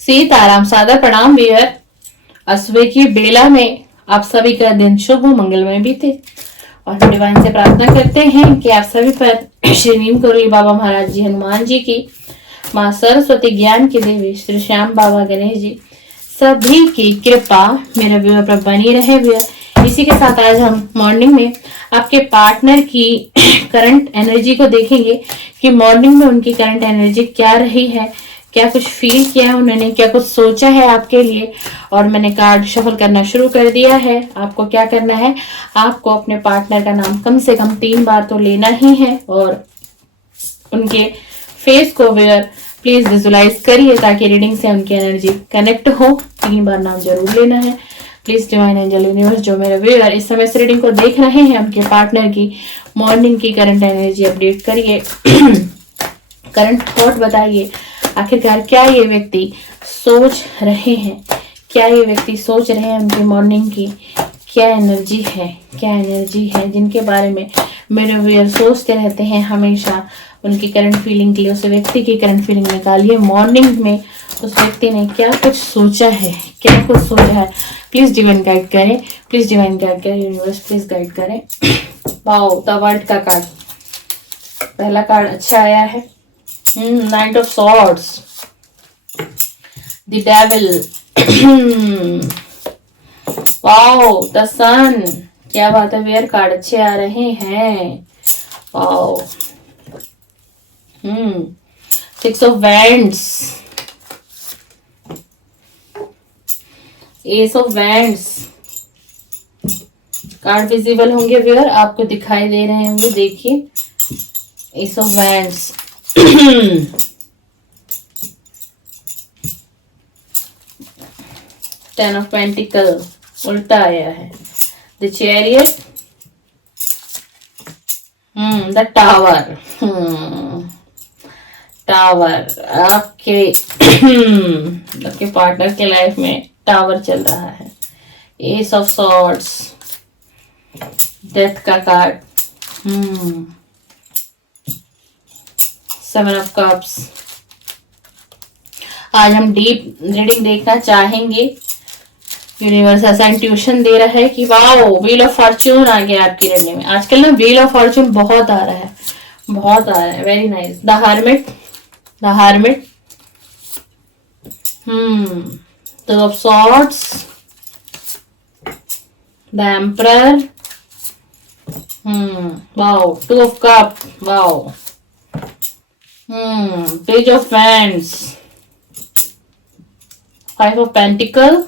सीताराम सादर प्रणाम वीर। असुबह की बेला में आप सभी का दिन शुभ हो, मंगलमय बीते और हम डिवाइन से प्रार्थना करते हैं कि आप सभी पर श्री नीम करोली बाबा महाराज जी, हनुमान जी की, माँ सरस्वती ज्ञान की देवी, श्री श्याम बाबा गणेश जी सभी की कृपा मेरे व्यूअर पर बनी रहे व्यूअर। इसी के साथ आज हम मॉर्निंग में आपके पार्टनर की करंट एनर्जी को देखेंगे कि मॉर्निंग में उनकी करंट एनर्जी क्या रही है, क्या कुछ फील किया है उन्होंने, क्या कुछ सोचा है आपके लिए। और मैंने कार्ड शफल करना शुरू कर दिया है। आपको क्या करना है, आपको अपने पार्टनर का नाम कम से कम 3 बार तो लेना ही है और उनके फेस को वेयर प्लीज विजुलाइज करिए ताकि रीडिंग से उनकी एनर्जी कनेक्ट हो। 3 बार नाम जरूर लेना है। प्लीज डिवाइन एंजल यूनिवर्स जो मेरे व्यूअर इस समय से रीडिंग को देख रहे हैं, उनके पार्टनर की मॉर्निंग की करंट एनर्जी अपडेट करिए। करंट थॉट बताइए, आखिरकार क्या ये व्यक्ति सोच रहे हैं, क्या ये व्यक्ति सोच रहे हैं, उनकी मॉर्निंग की क्या एनर्जी है, क्या एनर्जी है जिनके बारे में मेरे व्यूअर सोचते रहते हैं हमेशा। उनकी करंट फीलिंग के लिए उस व्यक्ति की करंट फीलिंग निकालिए। मॉर्निंग में उस व्यक्ति ने क्या कुछ सोचा है, क्या कुछ सोचा है। प्लीज डिवाइन गाइड करें, प्लीज डिवाइन गाइड करें, यूनिवर्स प्लीज गाइड करें। वाओ, द वर्ल्ड का कार्ड, पहला कार्ड अच्छा आया है। Knight of swords, the devil, wow, the sun, क्या बात है वेयर, कार्ड अच्छे आ रहे हैं। Wow, 6 of wands, ace of wands. Card visible होंगे वेयर, आपको दिखाई दे रहे होंगे, देखिए ace of wands. 10 of pentacle उल्टा आया है। The chariot, the tower, tower आपके आपके पार्टनर के लाइफ में टावर चल रहा है। एस ऑफ सॉर्ड्स, डेथ का कार्ड, 7 ऑफ कप्स। आज हम डीप रीडिंग देखना चाहेंगे। यूनिवर्स ऐसा इंट्यूशन दे रहा है कि वाओ, व्हील ऑफ फॉर्च्यून आ गया आपकी रीडिंग में। आजकल ना व्हील ऑफ फॉर्च्यून बहुत आ रहा है, बहुत आ रहा है। Very nice. The hermit, the hermit, two of swords, the emperor, wow, 2 of cup, wow, page of wands, 5 of pentacle.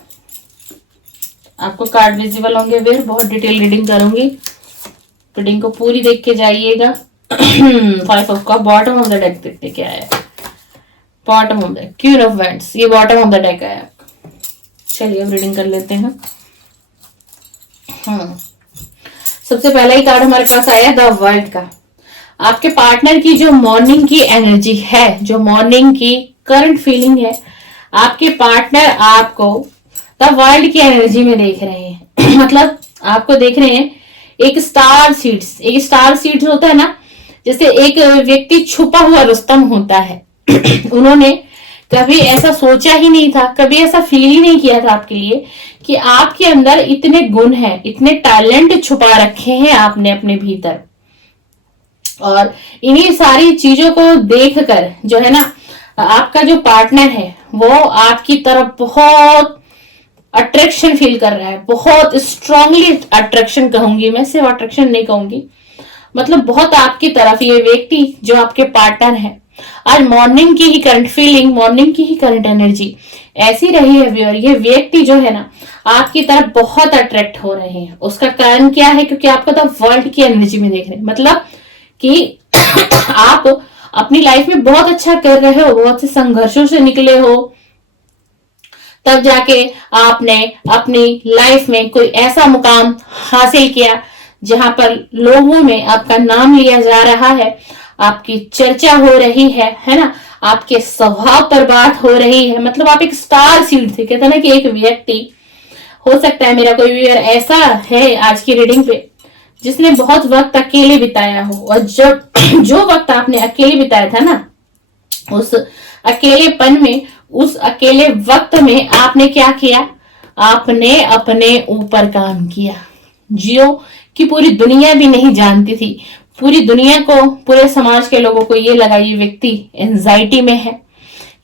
आपको कार्ड विजिबल होंगे फिर बहुत डिटेल रीडिंग करूंगी, रीडिंग को पूरी देख के जाइएगा। 5 of cup, bottom of the deck देखते क्या है। Bottom of the queen of wands, ये बॉटम ऑफ द डेक है आपका। चलिए अब रीडिंग कर लेते हैं। सबसे पहला ही कार्ड हमारे पास आया द वर्ल्ड का। आपके पार्टनर की जो मॉर्निंग की एनर्जी है, जो मॉर्निंग की करंट फीलिंग है, आपके पार्टनर आपको द वर्ल्ड की एनर्जी में देख रहे हैं। मतलब आपको देख रहे हैं एक स्टार सीड्स, एक स्टार सीड्स होता है ना, जैसे एक व्यक्ति छुपा हुआ रुस्तम होता है। उन्होंने कभी ऐसा सोचा ही नहीं था, कभी ऐसा फील ही नहीं किया था आपके लिए कि आपके अंदर इतने गुण हैं, इतने टैलेंट छुपा रखे हैं आपने अपने भीतर। और इन्हीं सारी चीजों को देखकर जो है ना, आपका जो पार्टनर है वो आपकी तरफ बहुत अट्रैक्शन फील कर रहा है, बहुत स्ट्रांगली अट्रैक्शन कहूंगी मैं, सिर्फ अट्रैक्शन नहीं कहूंगी, मतलब बहुत आपकी तरफ ये व्यक्ति जो आपके पार्टनर है। आज मॉर्निंग की ही करंट फीलिंग, मॉर्निंग की ही करंट एनर्जी ऐसी रही है व्यूअर। ये व्यक्ति जो है ना आपकी तरफ बहुत अट्रैक्ट हो रहे हैं। उसका कारण क्या है, क्योंकि आपको तो वर्ल्ड की एनर्जी में देख रहे हैं, मतलब कि आप अपनी लाइफ में बहुत अच्छा कर रहे हो, बहुत से संघर्षों से निकले हो, तब जाके आपने अपनी लाइफ में कोई ऐसा मुकाम हासिल किया जहां पर लोगों में आपका नाम लिया जा रहा है, आपकी चर्चा हो रही है ना, आपके स्वभाव पर बात हो रही है। मतलब आप एक स्टार सीड थे। कहते ना कि एक व्यक्ति हो सकता है, मेरा कोई व्यूअर ऐसा है आज की रीडिंग पे जिसने बहुत वक्त अकेले बिताया हो, और जब जो वक्त आपने अकेले बिताया था ना, उस अकेलेपन में उस अकेले वक्त में आपने क्या किया, आपने अपने ऊपर काम किया जो कि पूरी दुनिया भी नहीं जानती थी। पूरी दुनिया को, पूरे समाज के लोगों को ये लगा ये व्यक्ति एंजाइटी में है,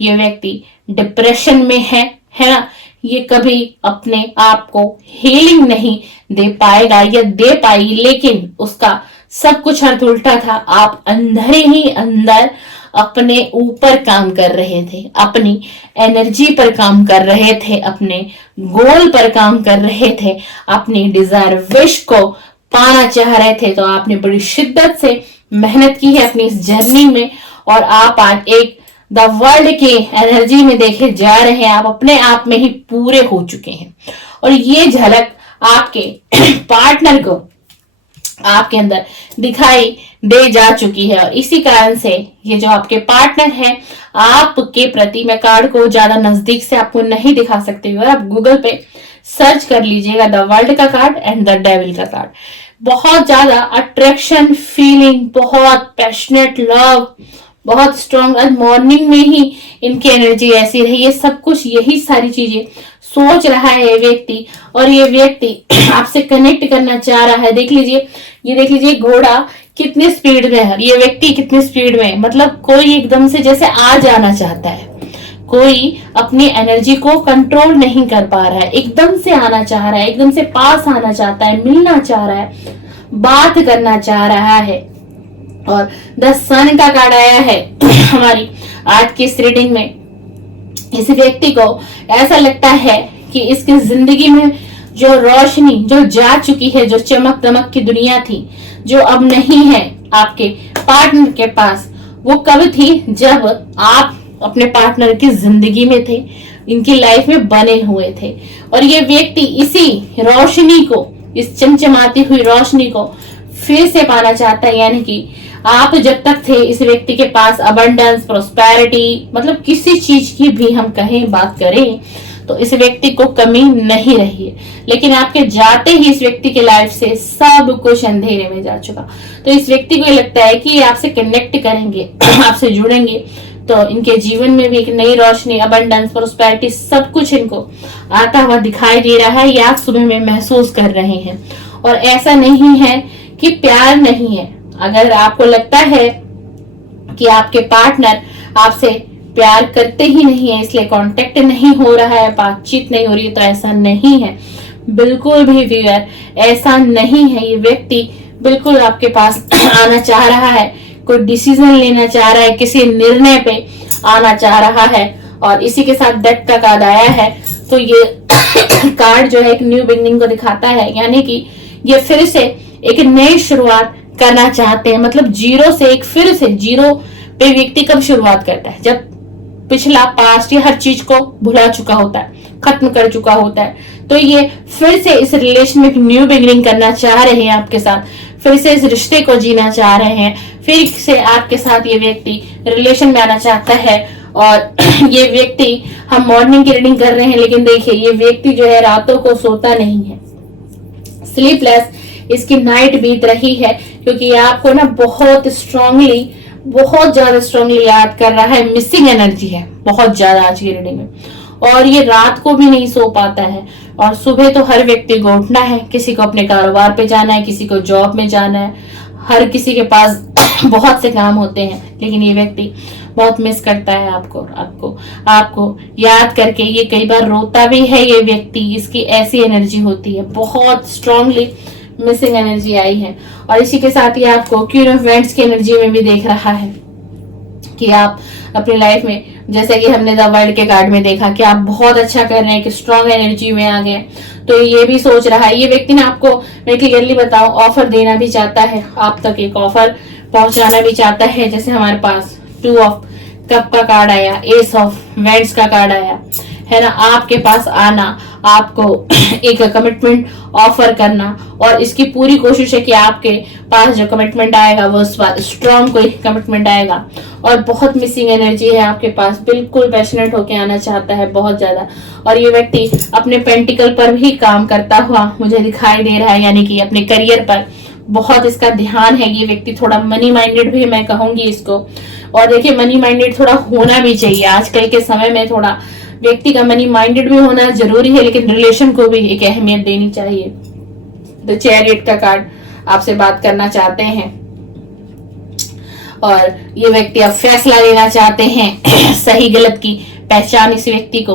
ये व्यक्ति डिप्रेशन में है ना, ये कभी अपने आप को हीलिंग नहीं दे पाएगा या दे पाई। लेकिन उसका सब कुछ अर्थ उल्टा था। आप अंदर ही अंदर अपने ऊपर काम कर रहे थे, अपनी एनर्जी पर काम कर रहे थे, अपने गोल पर काम कर रहे थे, अपनी डिजायर विश को पाना चाह रहे थे। तो आपने बड़ी शिद्दत से मेहनत की है अपनी इस जर्नी में, और आप आज एक द वर्ल्ड की एनर्जी में देखे जा रहे हैं। आप अपने आप में ही पूरे हो चुके हैं, और ये झलक आपके पार्टनर को आपके अंदर दिखाई दे जा चुकी है। और इसी कारण से ये जो आपके पार्टनर है आपके प्रति, मैं कार्ड को ज्यादा नजदीक से आपको नहीं दिखा सकती हूँ, आप गूगल पे सर्च कर लीजिएगा द वर्ल्ड का कार्ड एंड द डेविल का कार्ड। बहुत ज्यादा अट्रैक्शन फीलिंग, बहुत पैशनेट लव, बहुत स्ट्रॉन्ग। आज मॉर्निंग में ही इनकी एनर्जी ऐसी रही है, सब कुछ यही सारी चीजें सोच रहा है ये व्यक्ति, और ये व्यक्ति आपसे कनेक्ट करना चाह रहा है। देख लीजिए, ये देख लीजिए घोड़ा कितनी स्पीड में है, ये व्यक्ति कितनी स्पीड में है। मतलब कोई एकदम से जैसे आ जाना चाहता है, कोई अपनी एनर्जी को कंट्रोल नहीं कर पा रहा है, एकदम से आना चाह रहा है, एकदम से पास आना चाहता है, मिलना चाह रहा है, बात करना चाह रहा है। और द सन का कार्ड आया है हमारी आज की इस रीडिंग में। इस व्यक्ति को ऐसा लगता है कि इसकी जिंदगी में जो रोशनी जो जा चुकी है, जो चमक दमक की दुनिया थी, जो अब नहीं है आपके पार्टनर के पास, वो कब थी, जब आप अपने पार्टनर की जिंदगी में थे, इनकी लाइफ में बने हुए थे। और ये व्यक्ति इसी रोशनी को, इस चमचमाती हुई रोशनी को फिर से पाना चाहता है। यानी कि आप जब तक थे इस व्यक्ति के पास अबंडेंस, प्रोस्पेरिटी, मतलब किसी चीज की भी हम कहें, बात करें तो इस व्यक्ति को कमी नहीं रही है। लेकिन आपके जाते ही इस व्यक्ति के लाइफ से सब कुछ अंधेरे में जा चुका। तो इस व्यक्ति को ये लगता है कि आपसे कनेक्ट करेंगे, आपसे जुड़ेंगे तो इनके जीवन में भी एक नई रोशनी, अबंडेंस, प्रोस्पेरिटी, सब कुछ इनको आता हुआ दिखाई दे रहा है, या सुबह में महसूस कर रहे हैं। और ऐसा नहीं है कि प्यार नहीं है। अगर आपको लगता है कि आपके पार्टनर आपसे प्यार करते ही नहीं है, इसलिए कांटेक्ट नहीं हो रहा है, बातचीत नहीं हो रही है, तो ऐसा नहीं है, बिल्कुल भी व्यूअर, ऐसा नहीं है। ये व्यक्ति बिल्कुल आपके पास आना चाह रहा है, कोई डिसीजन लेना चाह रहा है, किसी निर्णय पे आना चाह रहा है। और इसी के साथ डेथ का कार्ड आया है, तो ये कार्ड जो है एक न्यू बिगनिंग को दिखाता है। यानी कि ये फिर से एक नई शुरुआत करना चाहते हैं। मतलब जीरो से, एक फिर से जीरो पे व्यक्ति कब शुरुआत करता है, जब पिछला पास्ट या हर चीज को भुला चुका होता है, खत्म कर चुका होता है। तो ये फिर से इस रिलेशन में एक न्यू बिगिनिंग करना चाह रहे हैं आपके साथ, फिर से इस रिश्ते को जीना चाह रहे हैं, फिर से आपके साथ ये व्यक्ति रिलेशन में आना चाहता है। और ये व्यक्ति, हम मॉर्निंग की रीडिंग कर रहे हैं, लेकिन देखिए ये व्यक्ति जो है रातों को सोता नहीं है, स्लीपलेस इसकी नाइट बीत रही है, क्योंकि आपको ना बहुत स्ट्रांगली, बहुत ज्यादा स्ट्रांगली याद कर रहा है। मिसिंग एनर्जी है बहुत ज्यादा आज की रीडिंग में, और ये रात को भी नहीं सो पाता है। और सुबह तो हर व्यक्ति को उठना है, किसी को अपने कारोबार पे जाना है, किसी को जॉब में जाना है, हर किसी के पास बहुत से काम होते हैं। लेकिन ये व्यक्ति बहुत मिस करता है आपको आपको आपको याद करके। ये कई बार रोता भी है ये व्यक्ति, इसकी ऐसी एनर्जी होती है, बहुत स्ट्रांगली मिसिंग एनर्जी आई है। और इसी के साथ ही आपको क्वीन ऑफ वेंट्स की एनर्जी में भी देख रहा है कि आप अपनी लाइफ में, जैसे कि हमने द वर्ल्ड के कार्ड में देखा कि आप बहुत अच्छा कर रहे हैं, कि स्ट्रांग एनर्जी में आ गए। तो ये भी सोच रहा है, ये व्यक्ति ना आपको, मैं क्लियरली बताऊं, ऑफर देना भी चाहता है, आप तक एक ऑफर पहुंचाना भी चाहता है। जैसे हमारे पास 2 ऑफ कप का कार्ड आया, एस ऑफ वेंट्स का कार्ड आया है ना, आपके पास आना, आपको एक कमिटमेंट ऑफर करना, और इसकी पूरी कोशिश है कि आपके पास जो कमिटमेंट आएगा वो स्ट्रॉन्ग कोई कमिटमेंट आएगा। और बहुत मिसिंग एनर्जी है आपके पास, बिल्कुल पैशनेट होके आना चाहता है बहुत ज्यादा। और ये व्यक्ति अपने पेंटिकल पर भी काम करता हुआ मुझे दिखाई दे रहा है, यानी कि अपने करियर पर बहुत इसका ध्यान है। ये व्यक्ति थोड़ा मनी माइंडेड भी मैं कहूंगी इसको, और देखिए मनी माइंडेड थोड़ा होना भी चाहिए आजकल के समय में, थोड़ा व्यक्ति का मनी माइंडेड भी होना जरूरी है, लेकिन रिलेशन को भी एक अहमियत देनी चाहिए। तो चैरियट का कार्ड आपसे बात करना चाहते हैं और ये व्यक्ति अब फैसला लेना चाहते हैं सही गलत की पहचान इस व्यक्ति को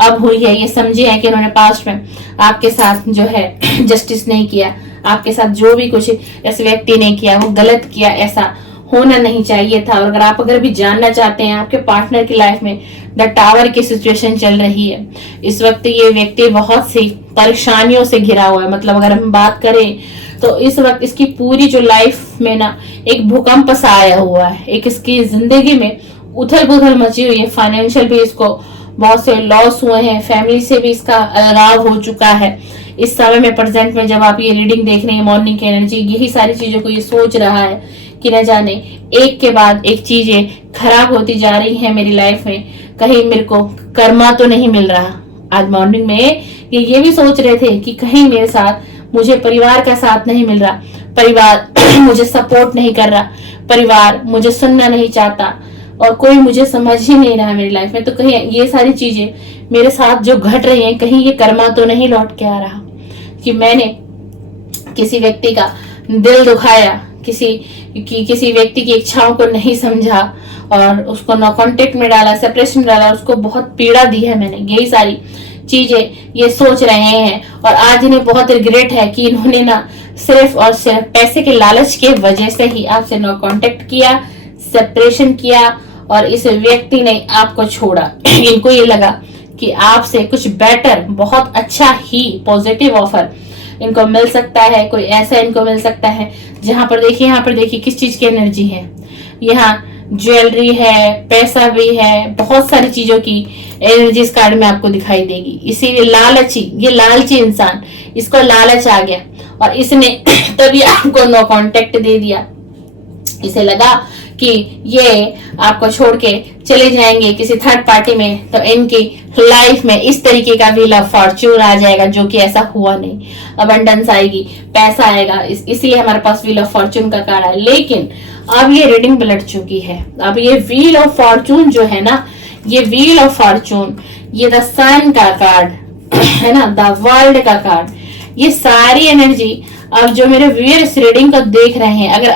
अब हुई है। ये समझे हैं कि उन्होंने पास्ट में आपके साथ जो है जस्टिस नहीं किया, आपके साथ जो भी कुछ इस व्यक्ति ने किया वो गलत किया, ऐसा होना नहीं चाहिए था। और अगर भी जानना चाहते हैं आपके पार्टनर की लाइफ में द टावर की सिचुएशन चल रही है, इस वक्त ये व्यक्ति बहुत सी परेशानियों से घिरा हुआ है। मतलब अगर हम बात करें तो इस वक्त इसकी पूरी जो लाइफ में ना एक भूकंप सा आया हुआ है, एक इसकी जिंदगी में उथल पुथल मची हुई है। फाइनेंशियल भी इसको बहुत से लॉस हुए हैं, फैमिली से भी इसका अलगाव हो चुका है। इस समय में प्रेजेंट में जब आप ये रीडिंग देख रहे हैं मॉर्निंग की एनर्जी, यही सारी चीजों को ये सोच रहा है कि न जाने एक के बाद एक चीजें खराब होती जा रही हैं मेरी लाइफ में, कहीं मेरे को कर्मा तो नहीं मिल रहा। आज मॉर्निंग में ये भी सोच रहे थे कि कहीं मेरे साथ मुझे परिवार का साथ नहीं मिल रहा, परिवार मुझे सपोर्ट नहीं कर रहा, परिवार मुझे सुनना नहीं चाहता और कोई मुझे समझ ही नहीं रहा मेरी लाइफ में। तो कहीं ये सारी चीजें मेरे साथ जो घट रही हैं, कहीं ये कर्मा तो नहीं लौट के आ रहा कि मैंने किसी व्यक्ति का दिल दुखाया, किसी व्यक्ति की इच्छाओं को नहीं समझा और उसको नो कांटेक्ट में डाला, सेपरेशन में डाला, उसको बहुत पीड़ा दी है मैंने। यही सारी चीजें ये सोच रहे हैं और आज इन्हें बहुत रिग्रेट है कि इन्होंने ना सिर्फ और सिर्फ पैसे के लालच के वजह से ही आपसे नो कांटेक्ट किया, सेपरेशन किया और इस व्यक्ति ने आपको छोड़ा। इनको ये लगा कि आपसे कुछ बेटर, बहुत अच्छा ही पॉजिटिव ऑफर इनको मिल सकता है, कोई ऐसा इनको मिल सकता है जहां पर देखिए, यहाँ पर देखिए किस चीज की एनर्जी है। यहाँ ज्वेलरी है, पैसा भी है, बहुत सारी चीजों की एनर्जी इस कार्ड में आपको दिखाई देगी। इसीलिए लालची, ये लालची इंसान, इसको लालच आ गया और इसने तभी आपको नो कांटेक्ट दे दिया। इसे लगा कि ये आपको छोड़ के चले जाएंगे किसी थर्ड पार्टी में, तो इनकी लाइफ में इस तरीके का व्हील ऑफ फॉर्च्यून आ जाएगा, जो कि ऐसा हुआ नहीं। अबंडेंस आएगी, पैसा आएगा, इसलिए हमारे पास व्हील ऑफ फॉर्च्यून का कार्ड है। लेकिन अब ये रीडिंग पलट चुकी है। अब ये व्हील ऑफ फॉर्च्यून जो है ना, ये व्हील ऑफ फॉर्च्यून, ये द सन का कार्ड है ना, द वर्ल्ड का कार्ड, ये सारी एनर्जी अब जो मेरे व्यूअर इस रीडिंग को देख रहे हैं, अगर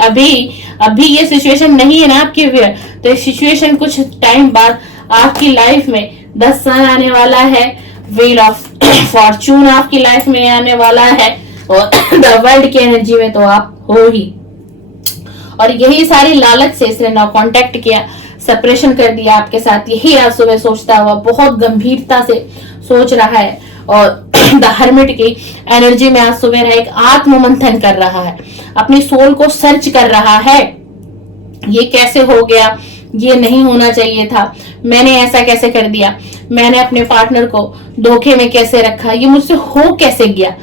अभी ये सिचुएशन नहीं है ना आपके व्यूअर, तो ये सिचुएशन कुछ टाइम बाद आपकी लाइफ में 10 सन आने वाला है, व्हील ऑफ फॉर्च्यून आपकी लाइफ में आने वाला है और द वर्ल्ड की एनर्जी में तो आप हो ही। और यही सारी लालच से इसने नो कांटेक्ट किया, सेपरेशन कर दिया आपके साथ। यही आज सुबह सोचता हुआ बहुत गंभीरता से सोच रहा है और द हर्मिट की एनर्जी में आज सुबह एक आत्म मंथन कर रहा है, अपनी सोल को सर्च कर रहा है। ये कैसे हो गया, ये नहीं होना चाहिए था, मैंने ऐसा कैसे कर दिया, मैंने अपने पार्टनर को धोखे में कैसे रखा, ये मुझसे हो कैसे गया।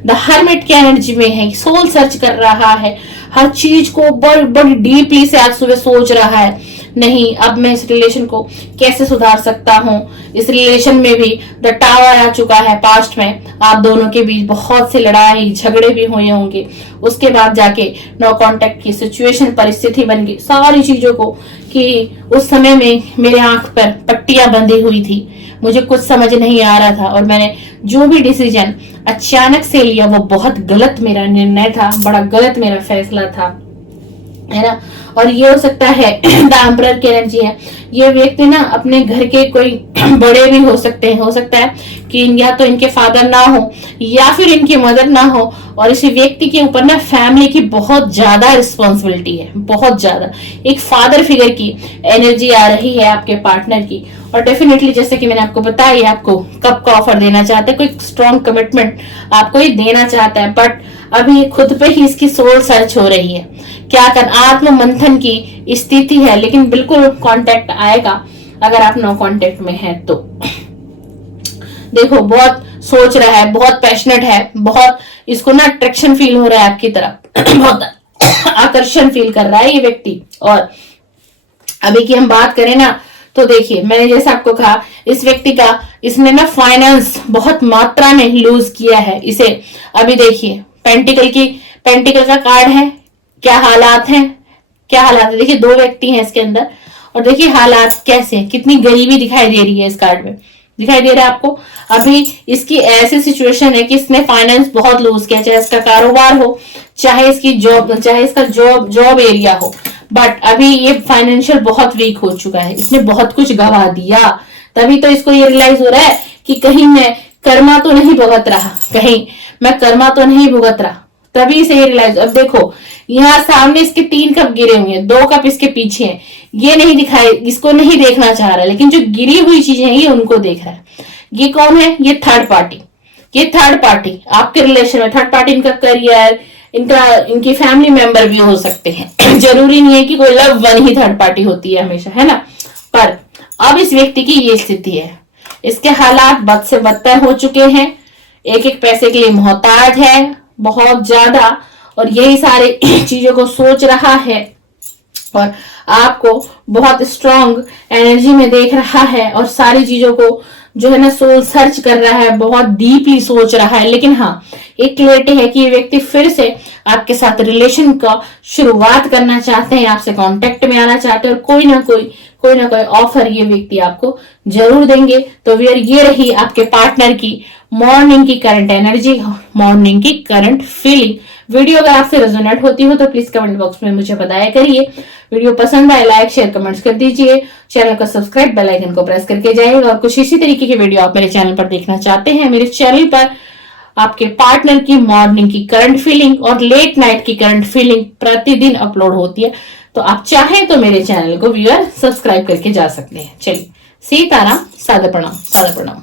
द हर्मिट की एनर्जी में है, सोल सर्च कर रहा है, हर चीज को बड़ी डीपली से आज सुबह सोच रहा है। नहीं, अब मैं इस रिलेशन को कैसे सुधार सकता हूँ। इस रिलेशन में भी द टावर आ चुका है। पास्ट में आप दोनों के बीच बहुत सी लड़ाई झगड़े भी हुए होंगे, उसके बाद जाके नो कांटेक्ट की सिचुएशन, परिस्थिति बन गई सारी चीजों को कि उस समय में मेरे आंख पर पट्टियां बंधी हुई थी, मुझे कुछ समझ नहीं आ रहा था और मैंने जो भी डिसीजन अचानक से लिया वो बहुत गलत मेरा निर्णय था, बड़ा गलत मेरा फैसला था, है ना। और ये हो सकता है द एम्परर की एनर्जी है। ये व्यक्ति ना अपने घर के कोई बड़े भी हो सकते हैं, हो सकता है कि या तो इनके फादर ना हो या फिर इनकी मदर ना हो और इस व्यक्ति के ऊपर ना फैमिली की बहुत ज्यादा रिस्पॉन्सिबिलिटी है, बहुत ज्यादा। एक फादर फिगर की एनर्जी आ रही है आपके पार्टनर की और डेफिनेटली जैसे कि मैंने आपको बताया, आपको कब का ऑफर देना चाहते हैं, कोई स्ट्रॉन्ग कमिटमेंट आपको ये देना चाहता है, बट अभी खुद पे ही इसकी सोल सर्च हो रही है। क्या कर, आत्म मंथन की स्थिति है, लेकिन बिल्कुल कांटेक्ट आएगा अगर आप नो कांटेक्ट में हैं तो। देखो बहुत सोच रहा है, बहुत पैशनेट है, बहुत इसको ना अट्रैक्शन फील हो रहा है आपकी तरफ बहुत आकर्षण फील कर रहा है ये व्यक्ति। और अभी की हम बात करें ना तो देखिए, मैंने जैसे आपको कहा, इस व्यक्ति का इसने ना फाइनेंस बहुत मात्रा में लूज किया है इसे। अभी देखिए पेंटिकल का कार्ड है, क्या हालात हैं, क्या हालात है। देखिए 2 व्यक्ति हैं इसके अंदर, और देखिए हालात कैसे हैं, कितनी गरीबी दिखाई दे रही है इस कार्ड में, दिखाई दे रहा है आपको। अभी इसकी ऐसी सिचुएशन है कि इसने फाइनेंस बहुत लूज किया, चाहे इसका कारोबार हो, चाहे इसकी जॉब, चाहे इसका जॉब एरिया हो, बट अभी ये फाइनेंशियल बहुत वीक हो चुका है, इसने बहुत कुछ गवा दिया। तभी तो इसको ये रियलाइज हो रहा है कि कहीं मैं कर्मा तो नहीं भुगत रहा, कहीं मैं कर्मा तो नहीं भुगत रहा, तभी से ये रियलाइज। अब देखो यहाँ सामने इसके 3 कप गिरे हुए हैं, 2 कप इसके पीछे हैं, ये नहीं दिखाई, इसको नहीं देखना चाह रहा, लेकिन जो गिरी हुई चीजें हैं ये उनको देख रहा है। ये कौन है? ये थर्ड पार्टी। ये थर्ड पार्टी आपके रिलेशन में, थर्ड पार्टी इनका करियर, इनकी फैमिली मेंबर भी हो सकते हैं। जरूरी नहीं है कि कोई लव वन ही थर्ड पार्टी होती है हमेशा, है ना। पर अब इस व्यक्ति की ये स्थिति है, इसके हालात बद से बदतर हो चुके हैं, एक एक पैसे के लिए मोहताज है बहुत ज्यादा, और यही सारे चीजों को सोच रहा है, और आपको बहुत स्ट्रांग एनर्जी में देख रहा है, और सारी चीजों को जो है ना सोल सर्च कर रहा है, बहुत डीपली सोच रहा है। लेकिन हाँ, एक क्लैरिटी है कि ये व्यक्ति फिर से आपके साथ रिलेशन का शुरुआत करना चाहते हैं, आपसे कांटेक्ट में आना चाहते हैं, और कोई ना कोई ऑफर ये व्यक्ति आपको जरूर देंगे। तो व्यूअर, ये रही आपके पार्टनर की मॉर्निंग की करंट एनर्जी, मॉर्निंग की करंट फीलिंग। वीडियो अगर आपसे रेजोनेट होती हो तो प्लीज कमेंट बॉक्स में मुझे बताया करिए। वीडियो पसंद आए लाइक शेयर कमेंट्स कर दीजिए, चैनल को सब्सक्राइब बेल आइकन को प्रेस करके जाइएगा। और कुछ इसी तरीके की वीडियो आप मेरे चैनल पर देखना चाहते हैं, मेरे चैनल पर आपके पार्टनर की मॉर्निंग की करंट फीलिंग और लेट नाइट की करंट फीलिंग प्रतिदिन अपलोड होती है, तो आप चाहें तो मेरे चैनल को व्यूअर सब्सक्राइब करके जा सकते हैं। चलिए, सीताराम, सादर प्रणाम, सादर प्रणाम।